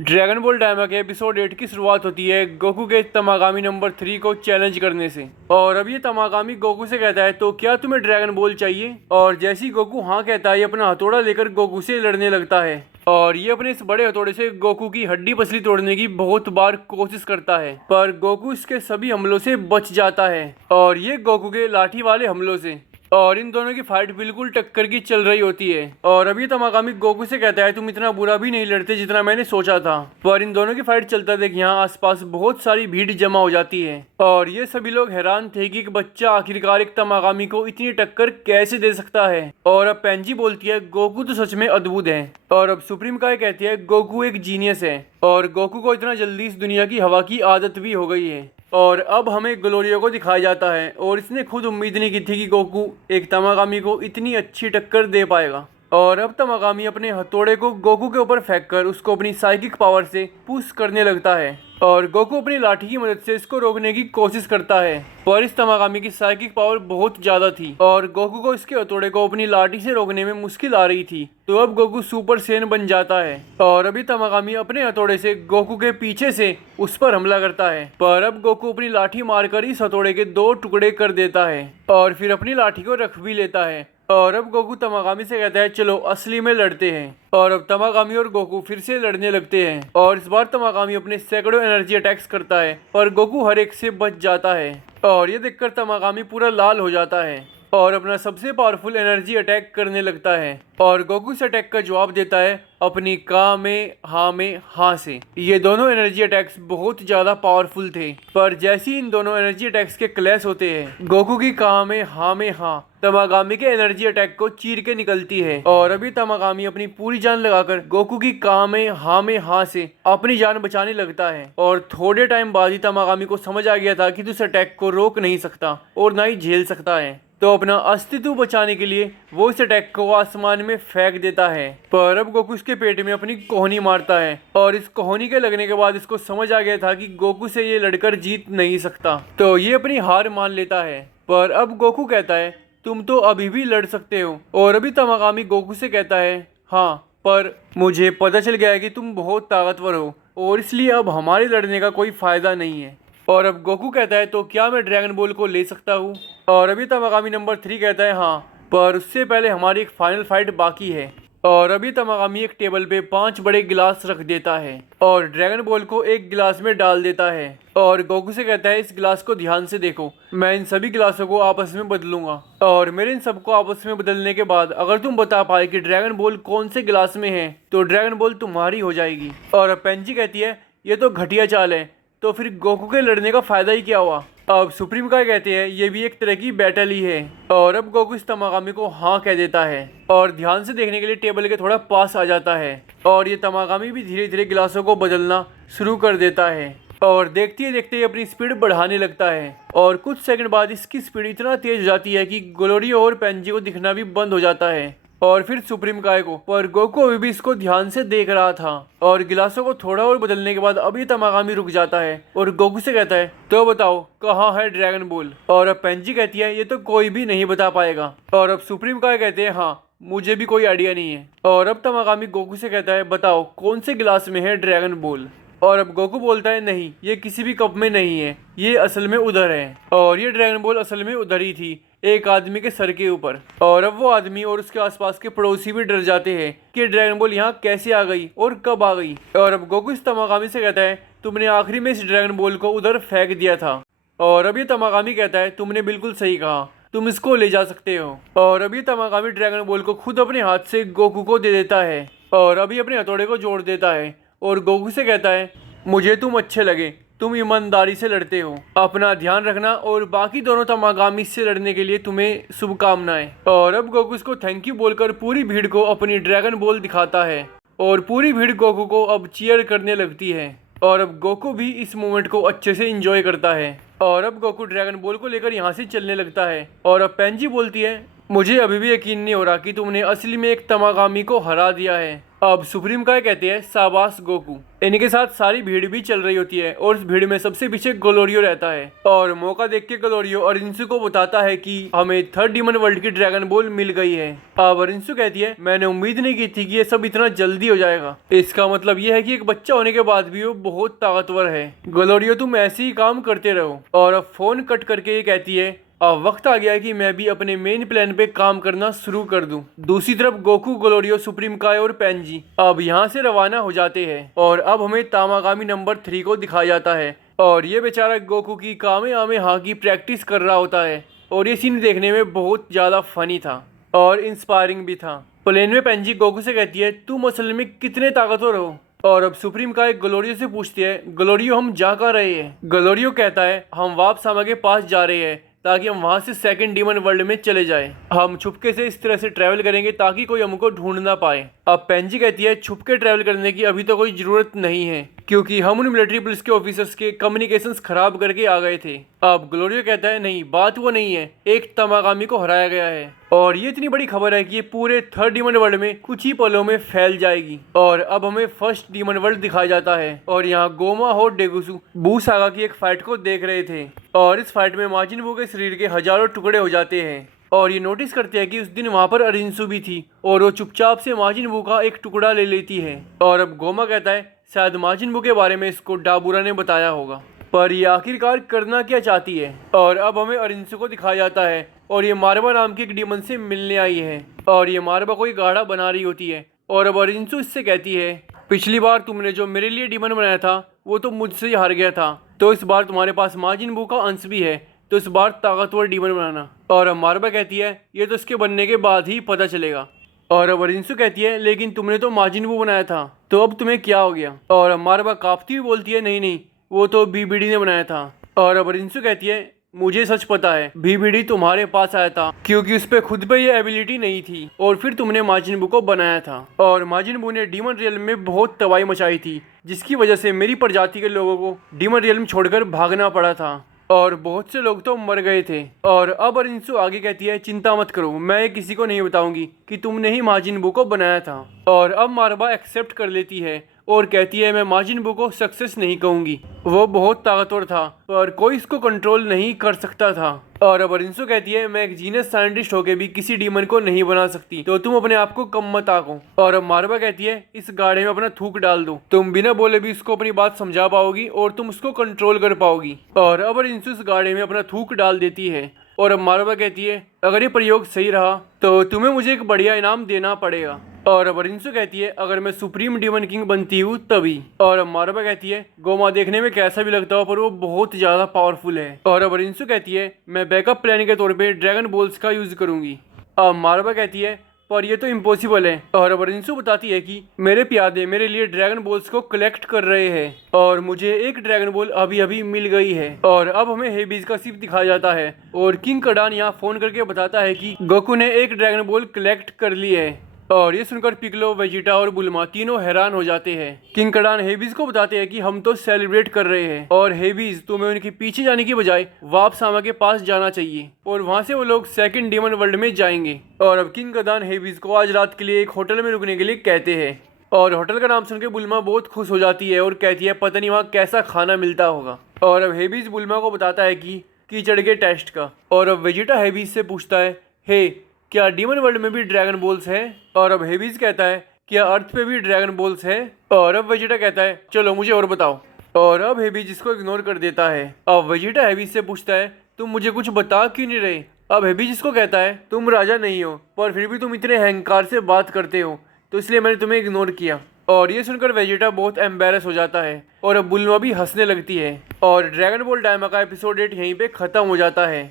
Dragon ball Dayma के episode 8 की शुरुआत होती है गोकू के तमागामी नंबर 3 को चैलेंज करने से। और अब ये तमागामी गोकू से कहता है तो क्या तुम्हें ड्रैगन बॉल चाहिए। और जैसे ही गोकू हाँ कहता है ये अपना हथौड़ा लेकर गोकू से लड़ने लगता है। और ये अपने इस बड़े हथौड़े से गोकू की हड्डी पसली तोड़ने की बहुत बार कोशिश करता है, पर गोकू इसके सभी हमलों से बच जाता है और ये गोकू के लाठी वाले हमलों से। और इन दोनों की फाइट बिल्कुल टक्कर की चल रही होती है। और अभी तमागामी गोकू से कहता है तुम इतना बुरा भी नहीं लड़ते जितना मैंने सोचा था। पर इन दोनों की फाइट चलता देख यहाँ आसपास बहुत सारी भीड़ जमा हो जाती है और ये सभी लोग हैरान थे कि एक बच्चा आखिरकार एक तमागामी को इतनी टक्कर कैसे दे सकता है। और अब पेंजी बोलती है गोकू तो सच में अद्भुत है। और अब सुप्रीम काय कहती है गोकू एक जीनियस है और गोकू को इतना जल्दी इस दुनिया की हवा की आदत भी हो गई है। और अब हमें ग्लोरियो को दिखाया जाता है और इसने खुद उम्मीद नहीं की थी कि गोकू एक तमागामी को इतनी अच्छी टक्कर दे पाएगा। और अब तमागामी अपने हथौड़े को गोकू के ऊपर फेंककर उसको अपनी साइकिक पावर से पुश करने लगता है और गोकू अपनी लाठी की मदद से इसको रोकने की कोशिश करता है। पर इस तमागामी की साइकिक पावर बहुत ज्यादा थी और गोकू को इसके हथौड़े को अपनी लाठी से रोकने में मुश्किल आ रही थी। तो अब गोकू सुपर सेन बन जाता है और अभी तमागामी अपने हथौड़े से गोकू के पीछे से उस पर हमला करता है। पर अब गोकू अपनी लाठी मारकर इस हथौड़े के 2 टुकड़े कर देता है और फिर अपनी लाठी को रख भी लेता है। और अब गोकू तमागामी से कहता है चलो असली में लड़ते हैं। और अब तमागामी और गोकू फिर से लड़ने लगते हैं और इस बार तमागामी अपने सैकड़ों एनर्जी अटैक्स करता है पर गोकू हर एक से बच जाता है। और ये देखकर तमागामी पूरा लाल हो जाता है और अपना सबसे पावरफुल एनर्जी अटैक करने लगता है। और गोकू इस अटैक का जवाब देता है अपनी का में हाँ से। ये दोनों एनर्जी अटैक्स बहुत ज्यादा पावरफुल थे, पर जैसे ही इन दोनों एनर्जी अटैक्स के क्लैश होते हैं गोकू की का में हाँ तमागामी के एनर्जी अटैक को चीर के निकलती है। और अभी तमागामी अपनी पूरी जान लगाकर गोकू की का में हाँ से अपनी जान बचाने लगता है। और थोड़े टाइम बाद ही तमागामी को समझ आ गया था कि तू इस अटैक को रोक नहीं सकता और ना ही झेल सकता है। तो अपना अस्तित्व बचाने के लिए वो इस अटैक को आसमान में फेंक देता है। पर अब गोकू इसके पेट में अपनी कोहनी मारता है और इस कोहनी के लगने के बाद इसको समझ आ गया था कि गोकू से ये लड़कर जीत नहीं सकता, तो ये अपनी हार मान लेता है। पर अब गोकू कहता है तुम तो अभी भी लड़ सकते हो। और अभी तमागामी गोकू से कहता है हाँ, पर मुझे पता चल गया है कि तुम बहुत ताकतवर हो और इसलिए अब हमारे लड़ने का कोई फायदा नहीं है। और अब गोकू कहता है तो क्या मैं ड्रैगन बॉल को ले सकता हूँ। और अभी तमागामी नंबर 3 कहता है हाँ, पर उससे पहले हमारी एक फाइनल फाइट बाकी है। और अभी तमागामी एक टेबल पे 5 बड़े गिलास रख देता है और ड्रैगन बॉल को एक गिलास में डाल देता है। और गोकू से कहता है इस गिलास को ध्यान से देखो, मैं इन सभी गिलासों को आपस में बदलूंगा और मेरे इन सबको आपस में बदलने के बाद अगर तुम बता पाए कि ड्रैगन बॉल कौन से गिलास में है तो ड्रैगन बॉल तुम्हारी हो जाएगी। और पेंजी कहती है ये तो घटिया चाल है, तो फिर गोकू के लड़ने का फायदा ही क्या हुआ। अब सुप्रीम काय कहते हैं ये भी एक तरह की बैटल ही है। और अब गोकू इस तमागामी को हाँ कह देता है और ध्यान से देखने के लिए टेबल के थोड़ा पास आ जाता है और ये तमागामी भी धीरे धीरे गिलासों को बदलना शुरू कर देता है और देखते ही देखते ही अपनी स्पीड बढ़ाने लगता है। और कुछ सेकंड बाद इसकी स्पीड इतना तेज हो जाती है कि ग्लोरियो और पेंजी को दिखना भी बंद हो जाता है और फिर सुप्रीम काय को। पर गोकू अभी भी इसको ध्यान से देख रहा था और गिलासों को थोड़ा और बदलने के बाद अभी तमागामी रुक जाता है और गोकू से कहता है तो बताओ कहाँ है ड्रैगन बॉल। और अब पेंजी कहती है ये तो कोई भी नहीं बता पाएगा। और अब सुप्रीम काय कहते हैं हाँ, मुझे भी कोई आइडिया नहीं है। और अब तमागामी गोकू से कहता है बताओ कौन से गिलास में है ड्रैगन बॉल। और अब गोकू बोलता है नहीं, ये किसी भी कप में नहीं है, ये असल में उधर है। और ये ड्रैगन बॉल असल में उधर ही थी एक आदमी के सर के ऊपर। और अब वो आदमी और उसके आसपास के पड़ोसी भी डर जाते हैं कि ड्रैगन बॉल यहाँ कैसे आ गई और कब आ गई। और अब गोकू इस तमागामी से कहता है तुमने आखिरी में इस ड्रैगन बॉल को उधर फेंक दिया था। और अब ये तमागामी कहता है तुमने बिल्कुल सही कहा, तुम इसको ले जा सकते हो। और अभी तमागामी ड्रैगन बॉल को खुद अपने हाथ से गोकू को दे देता है और अभी अपने हथौड़े को जोड़ देता है और गोकू से कहता है मुझे तुम अच्छे लगे, तुम ईमानदारी से लड़ते हो, अपना ध्यान रखना और बाकी दोनों तमागामी से लड़ने के लिए तुम्हें शुभकामनाएं। और अब गोकू इसको थैंक यू बोलकर पूरी भीड़ को अपनी ड्रैगन बॉल दिखाता है और पूरी भीड़ गोकू को अब चीयर करने लगती है। और अब गोकू भी इस मोमेंट को अच्छे से एंजॉय करता है। और अब गोकू ड्रैगन बॉल को लेकर यहाँ से चलने लगता है। और अब पेंजी बोलती है मुझे अभी भी यकीन नहीं हो रहा कि तुमने असली में एक तमागामी को हरा दिया है। अब सुप्रीम काय कहते हैं शाबाश गोकू। इनके साथ सारी भीड़ भी चल रही होती है और इस भीड़ में सबसे पीछे ग्लोरियो रहता है और मौका देख के ग्लोरियो अरिंसु को बताता है कि हमें थर्ड डीमन वर्ल्ड की ड्रैगन बॉल मिल गई है। अब अरिंसु कहती है मैंने उम्मीद नहीं की थी कि ये सब इतना जल्दी हो जाएगा। इसका मतलब ये है कि एक बच्चा होने के बाद भी वो बहुत ताकतवर है। ग्लोरियो तुम ऐसे ही काम करते रहो। और अब फोन कट करके ये कहती है अब वक्त आ गया है कि मैं भी अपने मेन प्लान पे काम करना शुरू कर दूं। दूसरी तरफ गोकू, ग्लोरियो, सुप्रीम काय और पेंजी अब यहाँ से रवाना हो जाते हैं और अब हमें तामागामी नंबर 3 को दिखाया जाता है और ये बेचारा गोकू की कामे आमे हाँ की प्रैक्टिस कर रहा होता है और ये सीन देखने में बहुत ज़्यादा फनी था और इंस्पायरिंग भी था। प्लेन में पेंजी गोकू से कहती है तुम असल में कितने ताकतवर हो। और अब सुप्रीम काय ग्लोरियो से पूछती है ग्लोरियो हम जा कर रहे हैं। ग्लोरियो कहता है हम वापस सामा के पास जा रहे हैं ताकि हम वहां से सेकंड डीमन वर्ल्ड में चले जाएं। हम छुपके से इस तरह से ट्रैवल करेंगे ताकि कोई हमको ढूंढ ना पाए। अब पेंजी कहती है छुपके ट्रैवल करने की अभी तो कोई जरूरत नहीं है क्योंकि हम उन मिलिट्री पुलिस के ऑफिसर्स के कम्युनिकेशंस खराब करके आ गए थे। अब ग्लोरियो कहता है नहीं बात वो नहीं है, एक तमागामी को हराया गया है और ये इतनी बड़ी खबर है कि ये पूरे थर्ड डीमन वर्ल्ड में कुछ ही पलों में फैल जाएगी। और अब हमें फर्स्ट डीमन वर्ल्ड दिखाया जाता है और यहाँ गोमा और डेगुसु बू सागा की एक फाइट को देख रहे थे और इस फाइट में माजिन बू के शरीर के हजारों टुकड़े हो जाते हैं और ये नोटिस करते हैं कि उस दिन वहाँ पर अरिंसु भी थी और वो चुपचाप से माजिन बू का एक टुकड़ा ले लेती है। और अब गोमा कहता है शायद माजिन बू के बारे में इसको डाबूरा ने बताया होगा, पर ये आखिरकार करना क्या चाहती है। और अब हमें अरिंसु को दिखाया जाता है और ये मारबा नाम की एक डीमन से मिलने आई है और ये मारबा कोई गाढ़ा बना रही होती है। और अब अरिंसु इससे कहती है पिछली बार तुमने जो मेरे लिए डीमन बनाया था वो तो मुझसे ही हार गया था, तो इस बार तुम्हारे पास माजिन बू का अंश भी है, तो इस बार ताकतवर डीमन बनाना। और अब मारबा कहती है ये तो इसके बनने के बाद ही पता चलेगा। और अब अरिंसु कहती है लेकिन तुमने तो माजिन बू बनाया था, तो अब तुम्हें क्या हो गया। और अब मारबा कांपती हुई बोलती है नहीं नहीं वो तो बीबीडी ने बनाया था। और अब अरिंसु कहती है मुझे सच पता है बीबीडी तुम्हारे पास आया था क्योंकि उस पे खुद पे ये एबिलिटी नहीं थी और फिर तुमने माजिन बू को बनाया था। और माजिन बू ने डीमन रियल्म में बहुत तबाही मचाई थी जिसकी वजह से मेरी प्रजाति के लोगों को डीमन रियल्म छोड़कर भागना पड़ा था और बहुत से लोग तो मर गए थे। और अब अरिंसु आगे कहती है चिंता मत करो, मैं ये किसी को नहीं बताऊंगी कि तुमने ही माजिन बू को बनाया था। और अब मारबा एक्सेप्ट कर लेती है और कहती है मैं माजिन बू को सक्सेस नहीं कहूंगी, वो बहुत ताकतवर था पर कोई इसको कंट्रोल नहीं कर सकता था। और अब अरिंसु कहती है मैं एक जीनियस साइंटिस्ट होके भी किसी डीमन को नहीं बना सकती, तो तुम अपने आप को कम मत आको। और अब मारबा कहती है इस गाढ़े में अपना थूक डाल दो, तुम बिना बोले भी उसको अपनी बात समझा पाओगी और तुम उसको कंट्रोल कर पाओगी। और अब अरिंसु इस गाढ़े में अपना थूक डाल देती है और अब मारबा कहती है अगर ये प्रयोग सही रहा तो तुम्हें मुझे एक बढ़िया इनाम देना पड़ेगा। और अब अरिंसु कहती है अगर मैं सुप्रीम डीमन किंग बनती हूँ तभी। और अब मारबा कहती है गोमा देखने में कैसा भी लगता हो पर वो बहुत ज्यादा पावरफुल है। और अब अरिंसु कहती है मैं बैकअप प्लान के तौर पे ड्रैगन बॉल्स का यूज करूंगी। अब मारबा कहती है पर ये तो इम्पॉसिबल है। और अब अरिंसु बताती है कि मेरे प्यादे मेरे लिए ड्रैगन बॉल्स को कलेक्ट कर रहे हैं और मुझे एक ड्रैगन बॉल अभी अभी मिल गई है। और अब हमें हेबीज का शिप दिखाया जाता है और किंग कडान यहाँ फोन करके बताता है कि गोकू ने एक ड्रैगन बॉल कलेक्ट कर ली है। और ये सुनकर पिकलो, वेजिटा और बुल्मा तीनों हैरान हो जाते हैं। किंग कडान हेबीज को बताते हैं कि हम तो सेलिब्रेट कर रहे हैं और हेबीज तुम्हें उनके पीछे जाने की बजाय वापस सामा के पास जाना चाहिए और वहां से वो लोग सेकंड डीमन वर्ल्ड में जाएंगे। और अब किंग कडान हेबीज को आज रात के लिए एक होटल में रुकने के लिए कहते हैं और होटल का नाम सुनकर बुल्मा बहुत खुश हो जाती है और कहती है पता नहीं वहाँ कैसा खाना मिलता होगा। और अब हेबीज बुल्मा को बताता है कि कीचड़ के टेस्ट का। और अब वेजिटा हेबीज से पूछता है हे क्या डीमन वर्ल्ड में भी ड्रैगन बॉल्स है। और अब हेबीज कहता है क्या अर्थ पे भी ड्रैगन बॉल्स है। और अब वेजिटा कहता है चलो मुझे और बताओ। और अब हेबीज इसको इग्नोर कर देता है। अब वेजिटा हेबीज से पूछता है तुम मुझे कुछ बता क्यों नहीं रहे। अब हेबीज इसको कहता है तुम राजा नहीं हो पर फिर भी तुम इतने अहंकार से बात करते हो तो इसलिए मैंने तुम्हें इग्नोर किया। और ये सुनकर वेजिटा बहुत एम्बेरस हो जाता है और अब बुल्मा भी हंसने लगती है। और ड्रैगन बॉल डायमा का एपिसोड 8 यहीं पे खत्म हो जाता है।